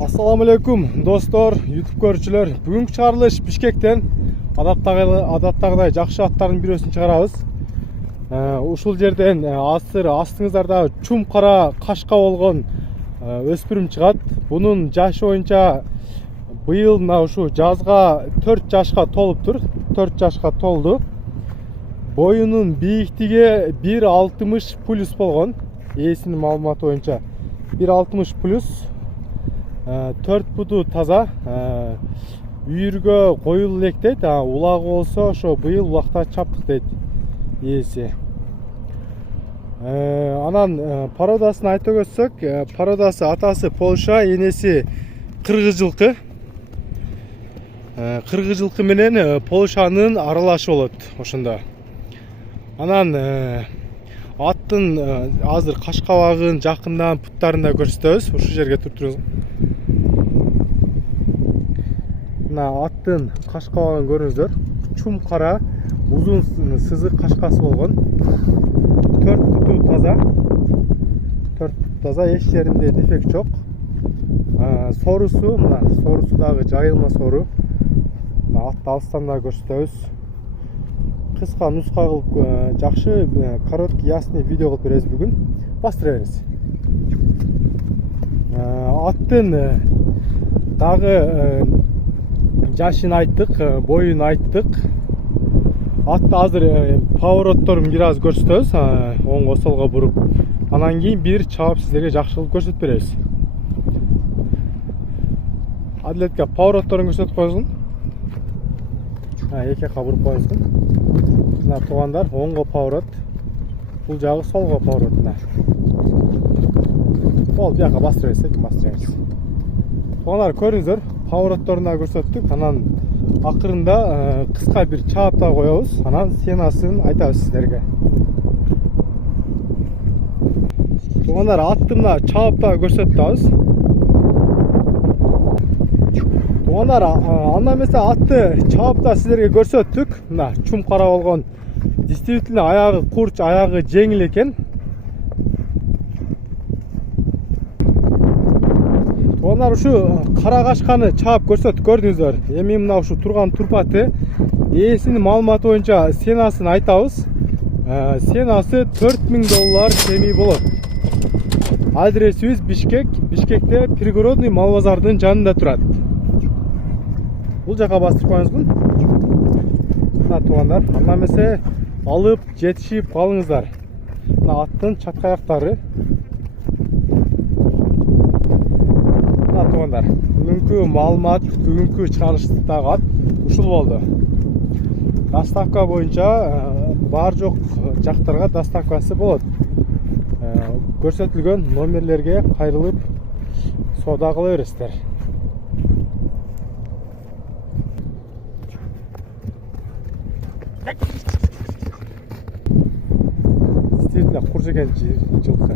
Assalamu alaikum достор, YouTube көрүүчүлөр. Бүгүнкү чыгарылыш Бишкектен адаттагыдай жакшы аттардын бирөөсүн чыгарабыз. Ушул жерден азыр астыңыздарда чум кара кашка болгон өспүрүм чыгат. Бунун жашы боюнча быйыл мына ушу жазга 4 жашка толуптур. 4 жашка толду. Боюнун бийиктиги 1.60 плюс болгон. Ээсинин маалыматы боюнча 1.60 плюс. 4 буту таза, үйүргө коюл элек дейт. Улагы болсо ошо быйыл улакта чаптык дейт ээси. Анан породасын айтып өтсөк, породасы атасы Полша, энеси кыргыз жылкы. Кыргыз жылкы менен Полшанын аралашы болот ошондо. Анан аттын азыр каш кабагын жакындан буттарын да көрсөтөбүз. Ушул жерге туруп мына аттын каш кабагын көрүңүздөр. Чум кара, узун сызык кашкасы болгон. 4 буту таза. 4 буту таза, эч жеринде дефект жок. Сорусу, мына сорусу дагы жайылма сору. Мына атты алыстан да көрсөтөбүз. Кыска нуска кылып жакшы, короткий, ясный видео кылып беребиз бүгүн. Бастыра беребиз. Аттын дагы жашын айттык, боюн айттык. Атты азыр поворотторун бир аз көрсөтөбүз, оңго солго буруп. Анан кийин бир чаап сиздерге жакшылык көрсөтүп беребиз. Адилетке поворотторун көрсөтүп коюңузгун. Эки жакка буруп коюңузгун. Мына туугандар, оңго поворот, бул жагы солго поворот. Бол, бияка бастыра берсек, бастыра беребиз. Туугандар, көрүңүздөр, поворотторун да көрсөттүк. Анан акырында кыска бир чаап да коебуз. Анан сценасын айтабыз сиздерге. Туугандар, атты мына чаап да көрсөттүбүз. Туугандар, анда эмесе атты чаап да сиздерге көрсөттүк. Мына чум кара болгон. Действительно аягы курч, аягы жеңил экен. Туугандар, ушу кара кашканы чаап көрсөттүк, көрдүңүздөр. Эми мына ушу турган турпаты ээсинин маалыматы боюнча сенасын айтабыз. Сенасы $4000 кеми болот. Адресибиз Бишкек. Бишкекте пригородный мал базардын жанында турат. Бул жака бастырып коюңузгун. Мына туугандар, анда эмесе алып жетишип калыңыздар. Мына аттын чатка аяктары. Мына туугандар, бүгүнкү маалымат, бүгүнкү чыгарылыштагы ат ушул болду. Доставка боюнча бар жок жактарга доставкасы болот. Көрсөтүлгөн номерлерге кайрылып соода кыла бересиздер. Действительно курч экен жылкы.